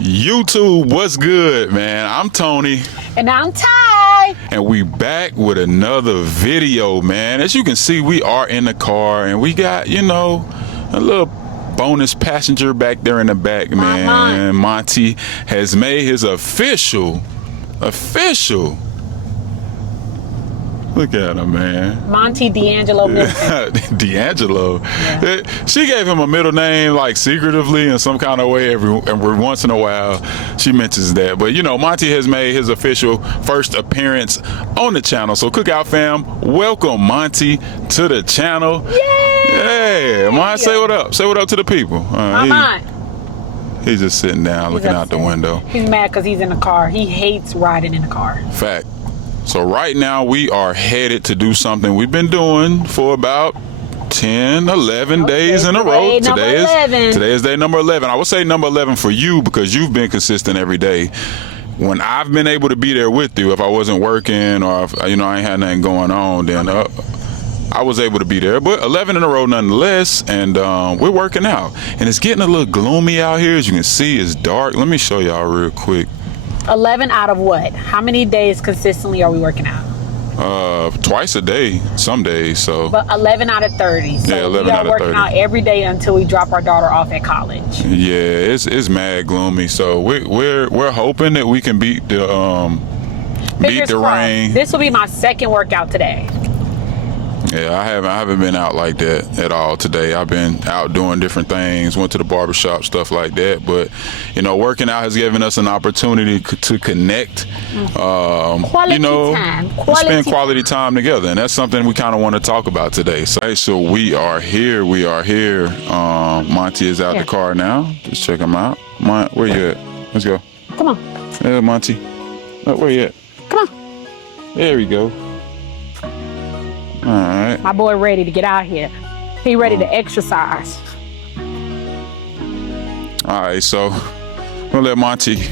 YouTube, what's good, man? I'm Tony. And I'm Ty. And we back with another video, man. As you can see, we are in the car and we got, a little bonus passenger back there in the back, man. Monty has made his official. Look at him, man. Monty D'Angelo Milton. D'Angelo. Yeah. She gave him a middle name, like secretively in some kind of way. Every once in a while, she mentions that. But Monty has made his official first appearance on the channel. So Cookout fam, welcome Monty to the channel. Yay! Yeah, Monty, say what up. Say what up to the people. He's just sitting down, looking out the window. He's mad because he's in the car. He hates riding in the car. Fact. So right now we are headed to do something we've been doing for about 10, 11 days in a row. Today is day number 11. I would say number 11 for you because you've been consistent every day. When I've been able to be there with you, if I wasn't working or if, I ain't had nothing going on, then I was able to be there. But 11 in a row nonetheless, and we're working out. And it's getting a little gloomy out here. As you can see, it's dark. Let me show y'all real quick. 11 out of what? How many days consistently are we working out? Twice a day, some days. So. But 11 out of 30. So yeah, 11 we out are of 30. working out every day until we drop our daughter off at college. Yeah, it's mad gloomy. So we're hoping that we can beat the rain. This will be my second workout today. Yeah, I haven't been out like that at all today. I've been out doing different things, went to the barbershop, stuff like that. But, working out has given us an opportunity to connect. Spend quality time together. And that's something we kind of want to talk about today. So we are here. Monty is out the car now. Just check him out. Where you at? Let's go. Come on. Yeah, Monty. Where you at? Come on. There we go. All right. My boy ready to get out here. He ready to exercise. All right, so I'm gonna let Monty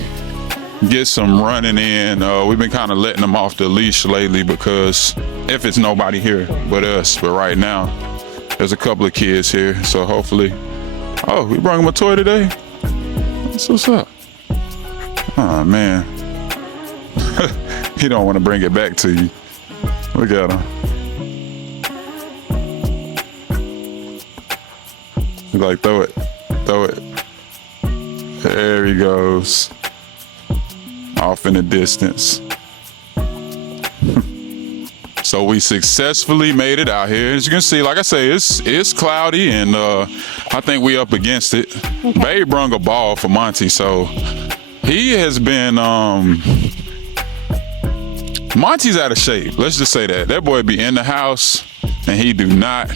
get some running in. We've been kind of letting him off the leash lately because if it's nobody here but us, but right now there's a couple of kids here, so hopefully. Oh, we brought him a toy today? What's up? Oh man. He don't want to bring it back to you. Look at him. Like, throw it. There he goes. Off in the distance. So we successfully made it out here. As you can see, like I say, it's cloudy and I think we up against it. Okay. Babe brung a ball for Monty, so he has been Monty's out of shape. Let's just say that. That boy be in the house and he do not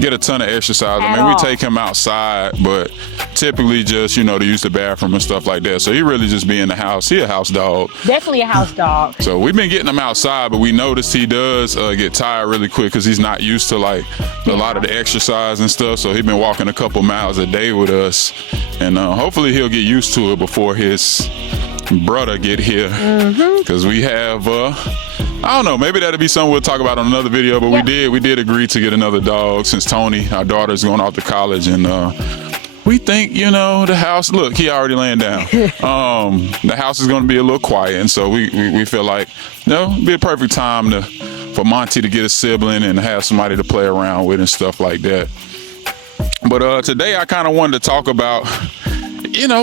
get a ton of exercise. We take him outside, but typically just, to use the bathroom and stuff like that. So he really just be in the house. He a house dog. Definitely a house dog. So we've been getting him outside, but we noticed he does get tired really quick because he's not used to a lot of the exercise and stuff. So he's been walking a couple miles a day with us. And hopefully he'll get used to it before his brother get here. Because we have... I don't know, maybe that'll be something we'll talk about on another video, but we did agree to get another dog since Tony, our daughter's going off to college, and we think, the house, look, he already laying down. The house is going to be a little quiet, and so we feel like, it'd be a perfect time for Monty to get a sibling and have somebody to play around with and stuff like that. But today I kind of wanted to talk about,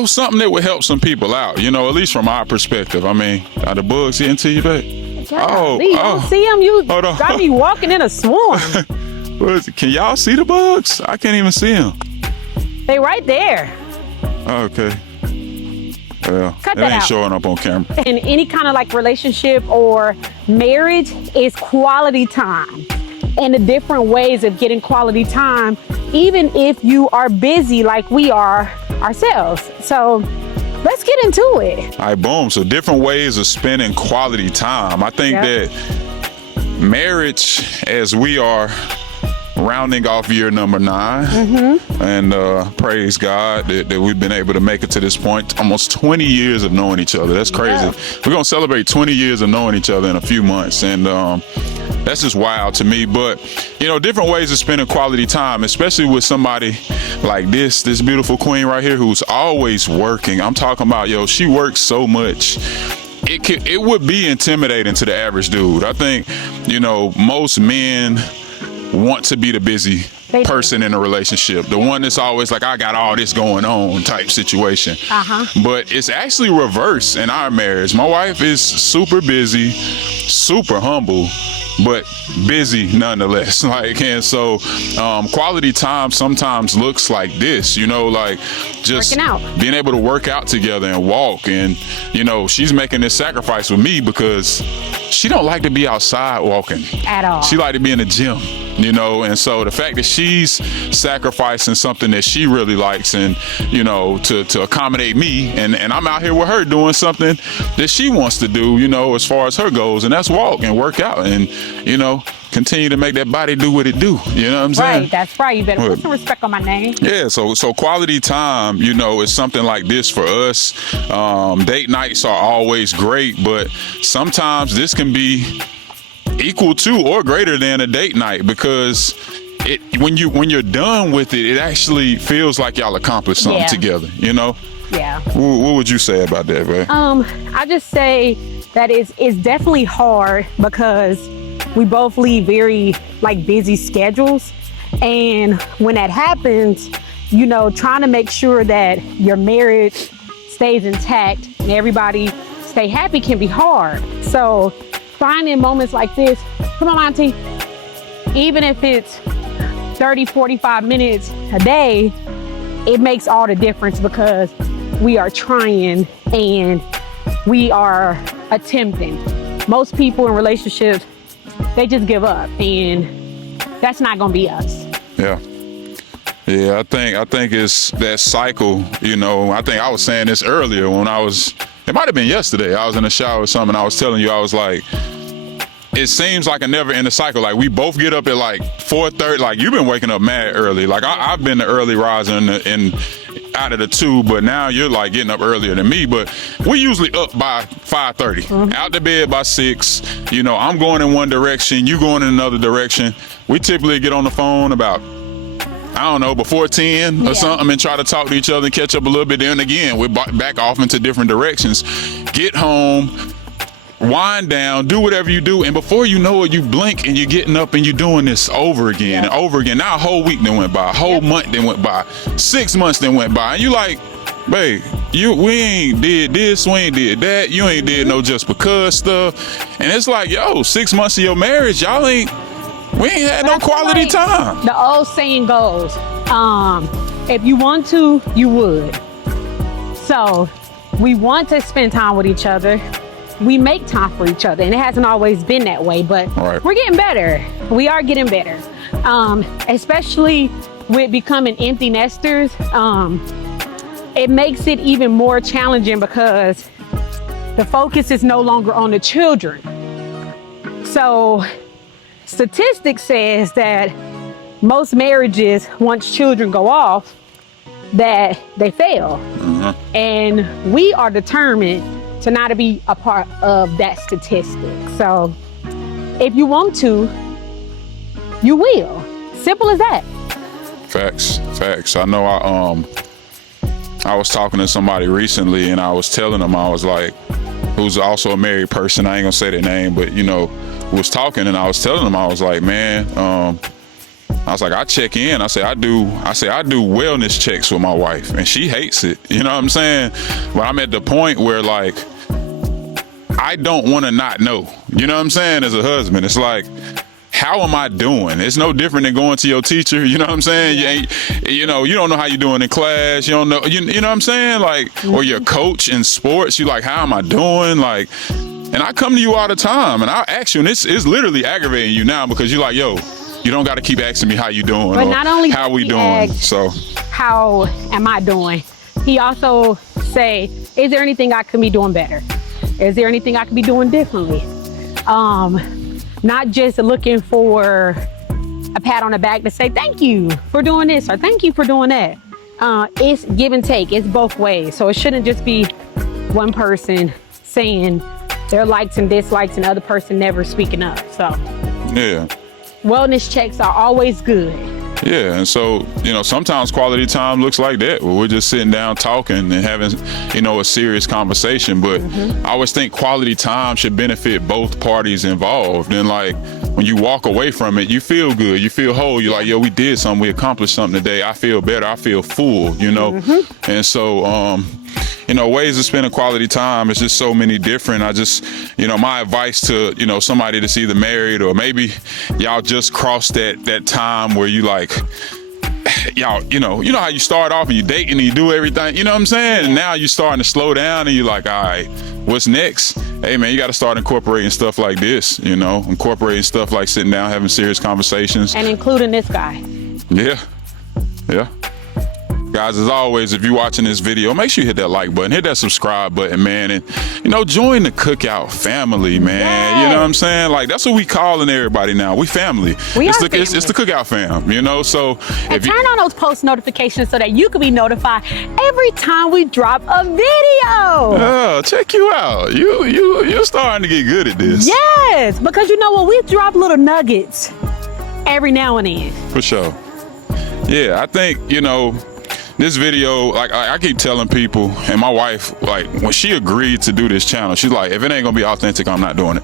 something that would help some people out, at least from our perspective. Are the bugs getting to you, babe? You don't see them? You got me walking in a swarm. What is it? Can y'all see the bugs? I can't even see them. They right there. Okay. Well, Cut it that ain't out. showing up on camera. In any kind of relationship or marriage is quality time. And the different ways of getting quality time, even if you are busy like we are ourselves. So let's get into it. All right, boom. So different ways of spending quality time. I think that marriage, as we are rounding off year number 9, and praise God that we've been able to make it to this point. Almost 20 years of knowing each other. That's crazy. We're going to celebrate 20 years of knowing each other in a few months. And that's just wild to me. But you know, different ways of spending quality time, especially with somebody like this beautiful queen right here who's always working. I'm talking about, yo, she works so much. It would be intimidating to the average dude. I think, you know, most men want to be the busy person in a relationship, the one that's always like, I got all this going on type situation. But it's actually reverse in our marriage. My wife is super busy, super humble, but busy nonetheless. Like, and so quality time sometimes looks like this, you know, like just being able to work out together and walk. And you know, she's making this sacrifice with me because she don't like to be outside walking at all. She like to be in the gym, you know. And so the fact that she's sacrificing something that she really likes, and you know, to accommodate me, and I'm out here with her doing something that she wants to do, you know, as far as her goals, and that's walk and work out, and you know, continue to make that body do what it do. You know what I'm saying? Right, that's right. You better put some respect on my name. Yeah, so quality time, you know, is something like this for us. Date nights are always great, but sometimes this can be equal to or greater than a date night, because when you're done with it, it actually feels like y'all accomplished something together, you know? Yeah. What would you say about that, babe? I just say that it's definitely hard because we both lead very like busy schedules, and when that happens, you know, trying to make sure that your marriage stays intact and everybody stay happy can be hard. So finding moments like this, come on, Auntie, even if it's 30, 45 minutes a day, it makes all the difference because we are trying and we are attempting. Most people in relationships, they just give up, and that's not gonna be us. Yeah, I think it's that cycle, you know. I think I was saying this earlier when it might have been yesterday. I was in the shower or something. I was telling you, I was like, it seems like a never-ending cycle. Like, we both get up at like 4:30. Like, you've been waking up mad early. Like, I've been the early riser in out of the two, but now you're like getting up earlier than me. But we usually up by 5:30, out the bed by 6. You know, I'm going in one direction, you going in another direction. We typically get on the phone about, I don't know, before 10 or something, and try to talk to each other and catch up a little bit. Then again, we're back off into different directions. Get home, wind down, do whatever you do, and before you know it, you blink and you're getting up and you're doing this over again and over again. Now a whole week then went by, a whole month then went by, 6 months then went by, and you like, babe, we ain't did this, we ain't did that, you ain't did no just because stuff. And it's like, yo, 6 months of your marriage, we ain't had no quality time. The old saying goes, if you want to, you would. So we want to spend time with each other. We make time for each other, and it hasn't always been that way, but we're getting better. We are getting better, especially with becoming empty nesters. It makes it even more challenging because the focus is no longer on the children. So statistics says that most marriages, once children go off, that they fail. And we are determined to not be a part of that statistic. So if you want to, you will. Simple as that. Facts. I know I was talking to somebody recently, and I was telling them, I was like, who's also a married person, I ain't gonna say their name, but you know, was talking, and I was telling them, I was like, man, I was like, I check in. I say I do wellness checks with my wife, and she hates it. You know what I'm saying? But I'm at the point where, like, I don't want to not know. You know what I'm saying? As a husband, it's like, how am I doing? It's no different than going to your teacher. You know what I'm saying? You don't know how you're doing in class. You don't know. You know what I'm saying? Like, or your coach in sports. You like, how am I doing? Like, and I come to you all the time, and I ask you, and it's literally aggravating you now because you're like, yo, you don't got to keep asking me how you doing, but not only how we doing. So how am I doing? He also say, is there anything I could be doing better? Is there anything I could be doing differently? Not just looking for a pat on the back to say thank you for doing this or thank you for doing that. It's give and take. It's both ways. So it shouldn't just be one person saying their likes and dislikes and the other person never speaking up. So Yeah. Wellness checks are always good. Yeah, and so, you know, sometimes quality time looks like that, where we're just sitting down talking and having, you know, a serious conversation. But I always think quality time should benefit both parties involved. And like, when you walk away from it, you feel good, you feel whole. You're like, yo, we did something, we accomplished something today. I feel better, I feel full, you know? And so, you know, ways of spending quality time is just so many different. I just, you know, my advice to, you know, somebody that's either married or maybe y'all just crossed that time where you like, y'all, you know how you start off and you date and you do everything, you know what I'm saying? And now you're starting to slow down and you're like, all right, what's next? Hey man, you got to start incorporating stuff like this, you know, incorporating stuff like sitting down, having serious conversations. And including this guy. Yeah. Yeah. Guys, as always, if you're watching this video, make sure you hit that like button, hit that subscribe button, man. And, you know, join the Cookout family, man. Yes. You know what I'm saying? Like, that's what we calling everybody now. We family. It's the Cookout fam, you know? So and turn on those post notifications so that you can be notified every time we drop a video. Oh, check you out. You're starting to get good at this. Yes, because you know what? We drop little nuggets every now and then. For sure. Yeah, I think, you know, this video, like I keep telling people, and my wife, like when she agreed to do this channel, she's like, if it ain't gonna be authentic, I'm not doing it.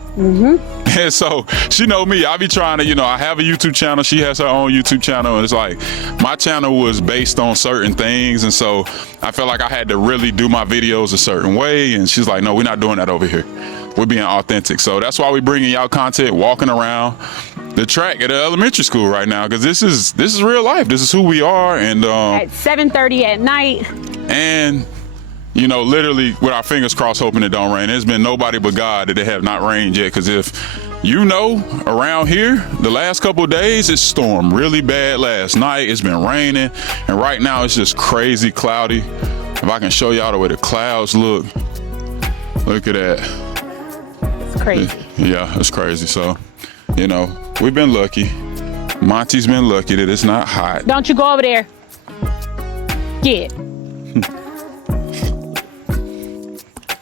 And so she know me, I be trying to, you know, I have a YouTube channel, she has her own YouTube channel, and it's like, my channel was based on certain things, and so I felt like I had to really do my videos a certain way, and she's like, no, we're not doing that over here. We're being authentic. So that's why we're bringing y'all content, walking around the track at the elementary school right now, because this is real life. This is who we are. And at 7:30 at night. And you know, literally with our fingers crossed, hoping it don't rain. There's been nobody but God that it have not rained yet. Because if you know, around here, the last couple of days, it stormed really bad last night. It's been raining, and right now it's just crazy cloudy. If I can show y'all the way the clouds look at that. It's crazy. Yeah, it's crazy. So, you know, we've been lucky. Monty's been lucky that it's not hot. Don't you go over there. Yeah.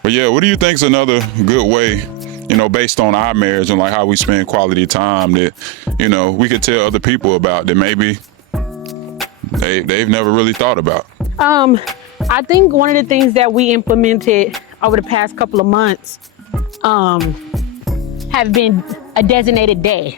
But yeah, what do you think's another good way, you know, based on our marriage and like how we spend quality time that, you know, we could tell other people about that maybe they've never really thought about? I think one of the things that we implemented over the past couple of months have been a designated day.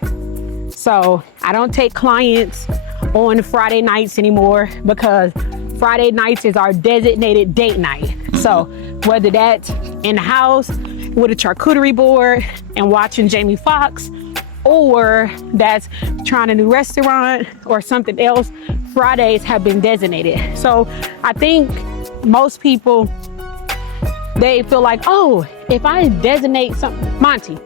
So I don't take clients on Friday nights anymore because Friday nights is our designated date night. So whether that's in the house with a charcuterie board and watching Jamie Foxx, or that's trying a new restaurant or something else, Fridays have been designated. So I think most people, they feel like, oh, if I designate something, Monty,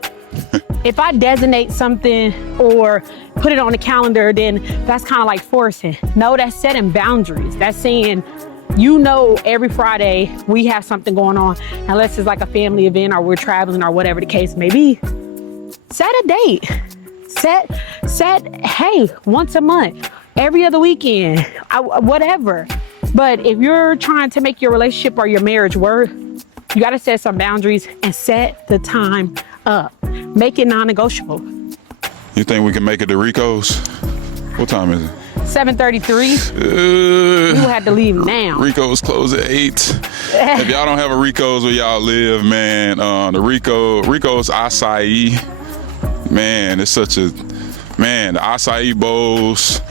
if I designate something or put it on the calendar, then that's kind of like forcing. No, that's setting boundaries. That's saying, you know, every Friday we have something going on, unless it's like a family event or we're traveling or whatever the case may be. Set a date. Set, hey, once a month, every other weekend, whatever. But if you're trying to make your relationship or your marriage work, you got to set some boundaries and set the time up. Make it non-negotiable. You think we can make it to Rico's? What time is it? 7:33. We will have to leave now. Rico's close at 8. If y'all don't have a Rico's where y'all live, man, the Rico's acai, man, it's such a, man, the acai bowls.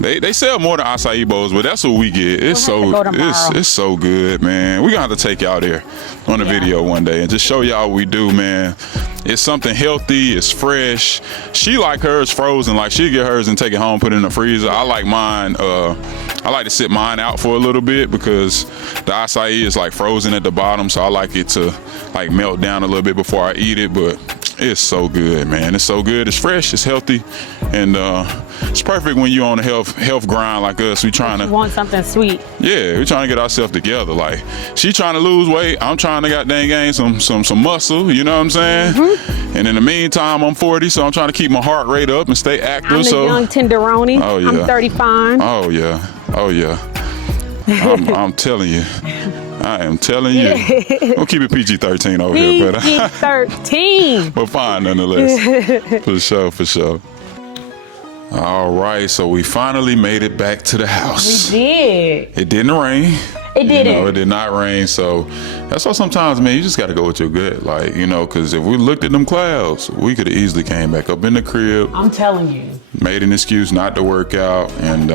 They sell more than acai bowls, but that's what we get. It's so good, man. We're gonna have to take y'all there on the video one day and just show y'all what we do, man. It's something healthy, it's fresh. She like hers frozen, like she get hers and take it home, put it in the freezer. I like mine, I like to sit mine out for a little bit because the acai is like frozen at the bottom, so I like it to like melt down a little bit before I eat it, but it's so good, man. It's so good, it's fresh, it's healthy, and it's perfect when you're on a health grind like us. We trying to want something sweet. Yeah, we're trying to get ourselves together. Like, she trying to lose weight, I'm trying to goddamn gain some muscle, you know what I'm saying? And in the meantime, I'm 40, so I'm trying to keep my heart rate up and stay active. I'm a young tenderoni. Oh, yeah. I'm 35. Oh yeah. I'm telling you. I am telling you. We'll keep it PG-13 over here, but PG-13. but fine nonetheless. For sure. All right, so we finally made it back to the house. We did. It didn't rain. It didn't. It did not rain, so that's why sometimes, man, you just got to go with your gut, like, because if we looked at them clouds, we could have easily came back up in the crib. I'm telling you. Made an excuse not to work out and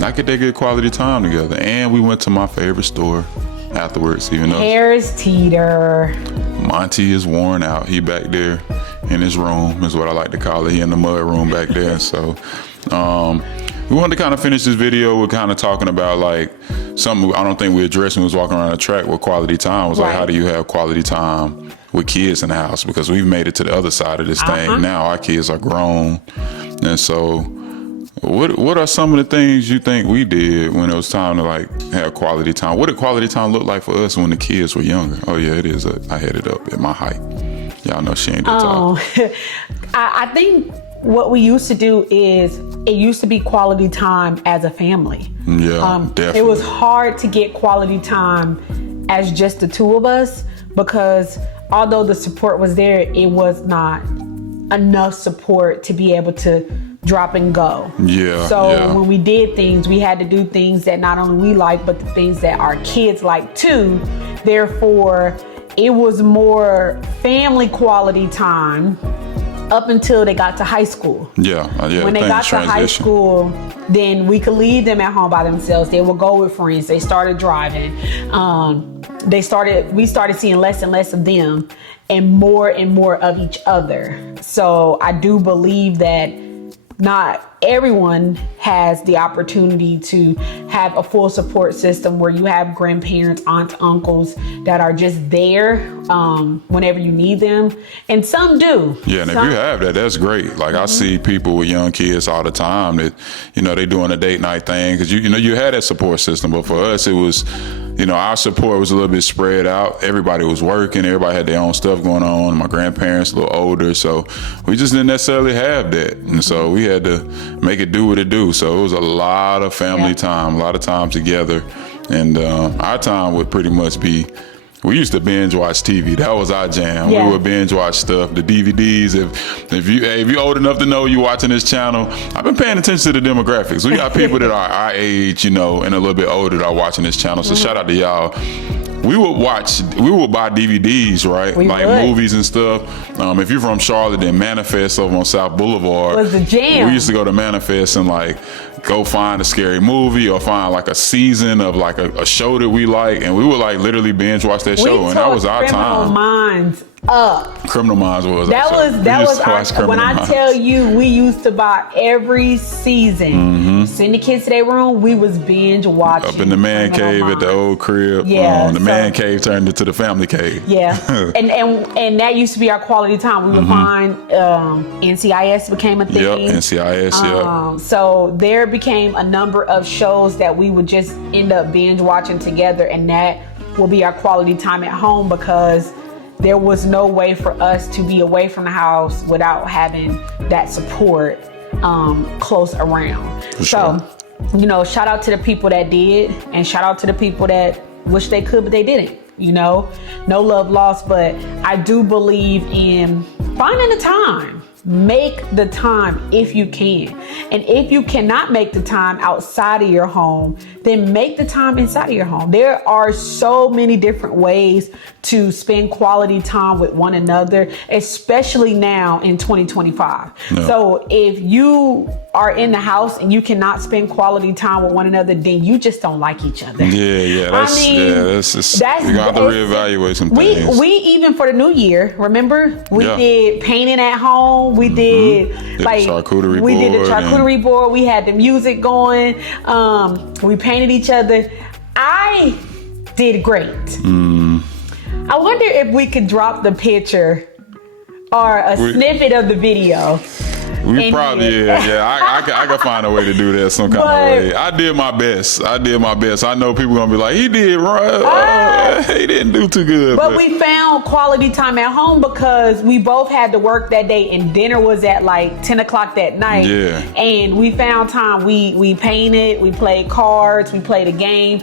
not get that good quality time together. And we went to my favorite store afterwards, even though Harris Teeter. Monty is worn out. He back there in his room, is what I like to call it. He in the mud room back there. So we wanted to kind of finish this video with kind of talking about like something I don't think we addressed when we was walking around the track with quality time. Was like, how do you have quality time with kids in the house? Because we've made it to the other side of this thing. Now our kids are grown. And so what are some of the things you think we did when it was time to like have quality time? What did quality time look like for us when the kids were younger? Oh yeah, it is. I had it up at my height. Y'all know she ain't talk. I think what we used to do is it used to be quality time as a family. Yeah, definitely. It was hard to get quality time as just the two of us because although the support was there, it was not enough support to be able to drop and go. Yeah. So when we did things, we had to do things that not only we like, but the things that our kids like too. Therefore, it was more family quality time up until they got to high school. Yeah. When they got to high school, then we could leave them at home by themselves. They would go with friends. They started driving. We started seeing less and less of them and more of each other. So I do believe that not everyone has the opportunity to have a full support system where you have grandparents, aunts, uncles that are just there whenever you need them. And some do. Yeah, and if you have that, that's great. Like I see people with young kids all the time that, they doing a date night thing because, you had that support system. But for us, it was, our support was a little bit spread out. Everybody was working. Everybody had their own stuff going on. My grandparents a little older. So we just didn't necessarily have that. And so we had to make it do what it do. So it was a lot of family time, a lot of time together. And our time would pretty much be, we used to binge watch TV. That was our jam. Yeah. We would binge watch stuff, the DVDs. If you're old enough to know you're watching this channel, I've been paying attention to the demographics. We got people that are our age, and a little bit older that are watching this channel. So shout out to y'all. We would buy DVDs, right? Movies and stuff. If you're from Charlotte, then Manifest over on South Boulevard was the jam. We used to go to Manifest and go find a scary movie or find a season of a show that we like, and we would literally binge watch that show, and that was our time. Minds up. Criminal Minds was that was our, when I tell you we used to buy every season. Send the kids to their room, we was binge watching. Up in the man cave at the old crib. Yeah. The man cave turned into the family cave. Yeah. and that used to be our quality time. We would find NCIS became a thing. Yep, NCIS, So there became a number of shows that we would just end up binge watching together, and that will be our quality time at home because there was no way for us to be away from the house without having that support close around. Shout out to the people that did, and shout out to the people that wish they could, but they didn't. No love lost, but I do believe in finding the time. Make the time if you can. And if you cannot make the time outside of your home, then make the time inside of your home. There are so many different ways to spend quality time with one another, especially now in 2025. No. So if you are in the house and you cannot spend quality time with one another, then you just don't like each other. That's just, you got to reevaluate some things. We even for the new year, remember, we did painting at home. We did charcuterie board. We did the charcuterie board. We had the music going. We painted each other. I did great. I wonder if we could drop the picture or a snippet of the video. We probably, I could find a way to do that some kind of way. I did my best. I know people gonna be like, he did right. He didn't do too good. But we found quality time at home because we both had to work that day, and dinner was at 10 o'clock that night. Yeah. And we found time. We painted, we played cards, we played a game.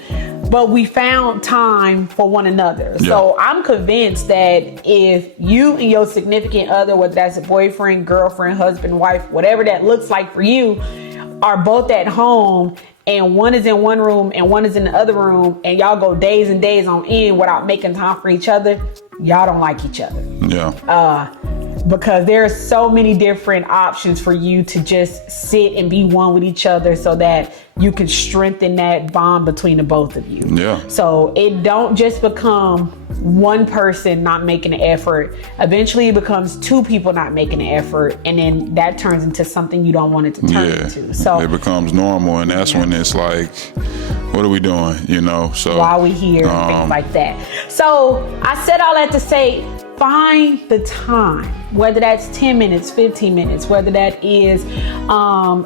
but we found time for one another. Yeah. So I'm convinced that if you and your significant other, whether that's a boyfriend, girlfriend, husband, wife, whatever that looks like for you, are both at home and one is in one room and one is in the other room, and y'all go days and days on end without making time for each other, y'all don't like each other. Yeah. Because there are so many different options for you to just sit and be one with each other so that you can strengthen that bond between the both of you. Yeah. So it don't just become one person not making an effort. Eventually it becomes two people not making an effort, and then that turns into something you don't want it to turn into. So it becomes normal, and that's when it's like, what are we doing? You know, so why are we here? Things like that. So I said all that to say, find the time, whether that's 10 minutes, 15 minutes, whether that is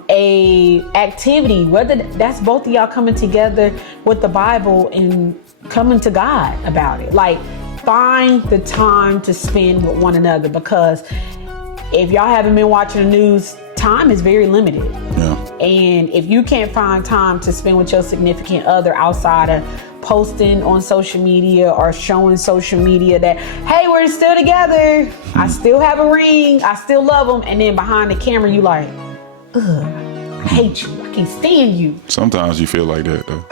a activity, whether that's both of y'all coming together with the Bible and coming to God about it. Like, find the time to spend with one another, because if y'all haven't been watching the news, time is very limited. Yeah. And if you can't find time to spend with your significant other outside of posting on social media or showing social media that, hey, we're still together, I still have a ring, I still love them, and then behind the camera you like, ugh, I hate you, I can't stand you. Sometimes you feel like that though.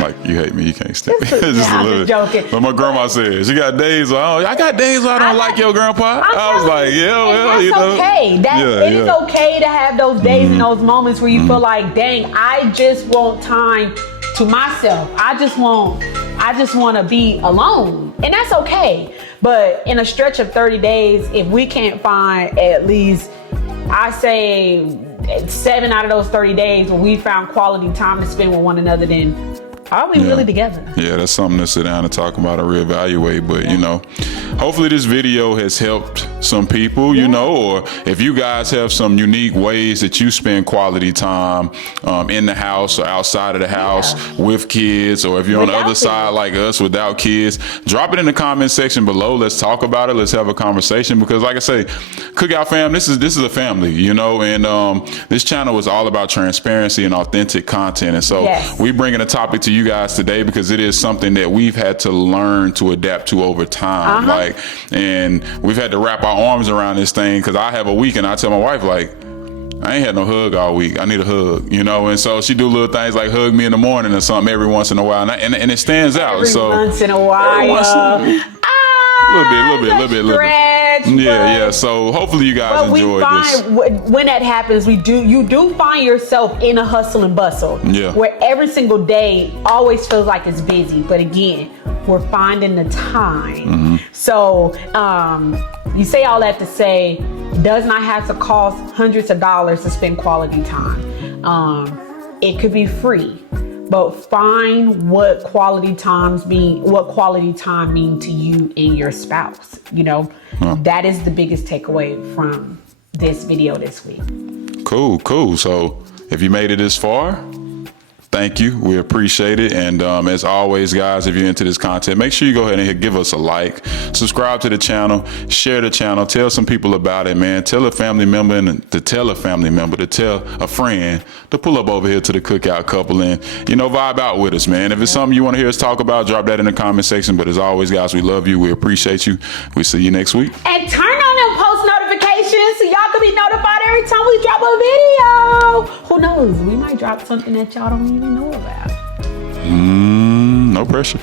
Like, you hate me, you can't stand me. Just I'm a little just joking. But my grandma said, she got days where I got days where I don't like your grandpa. I was like, yeah, well, you know. Okay. It is okay to have those days and those moments where you feel like, dang, I just want time to myself. I just want to be alone. And that's okay. But in a stretch of 30 days, if we can't find at least, I say 7 out of those 30 days where we found quality time to spend with one another, then are we really together? Yeah, that's something to sit down and talk about and reevaluate. But, you know, hopefully this video has helped some people, you know, or if you guys have some unique ways that you spend quality time in the house or outside of the house with kids, or if you're on the other side like us without kids, drop it in the comment section below. Let's talk about it. Let's have a conversation, because like I say, Cookout fam, this is a family, you know, and this channel is all about transparency and authentic content. And so we bringing a topic to you guys today because it is something that we've had to learn to adapt to over time. Like, and we've had to wrap our arms around this thing, because I have a week and I tell my wife, like, I ain't had no hug all week. I need a hug, you know? And so she do little things like hug me in the morning or something every once in a while. And it stands out. Every once in a while. Little bit. Yeah. So hopefully you guys enjoyed this. When that happens, you do find yourself in a hustle and bustle. Yeah. Where every single day always feels like it's busy. But again, we're finding the time. So you say all that to say, it does not have to cost hundreds of dollars to spend quality time. It could be free. But find what quality time mean to you and your spouse. You know, that is the biggest takeaway from this video this week. Cool. So if you made it this far, thank you. We appreciate it. And as always, guys, if you're into this content, make sure you go ahead and give us a like, subscribe to the channel, share the channel, tell some people about it, man. Tell a family member to tell a family member to tell a friend to pull up over here to the Cookout couple and, you know, vibe out with us, man. If it's something you want to hear us talk about, drop that in the comment section. But as always, guys, we love you. We appreciate you. We see you next week. And turn on them post notifications so y'all can be notified every time we drop a video. Who knows? We might drop something that y'all don't even know about. No pressure.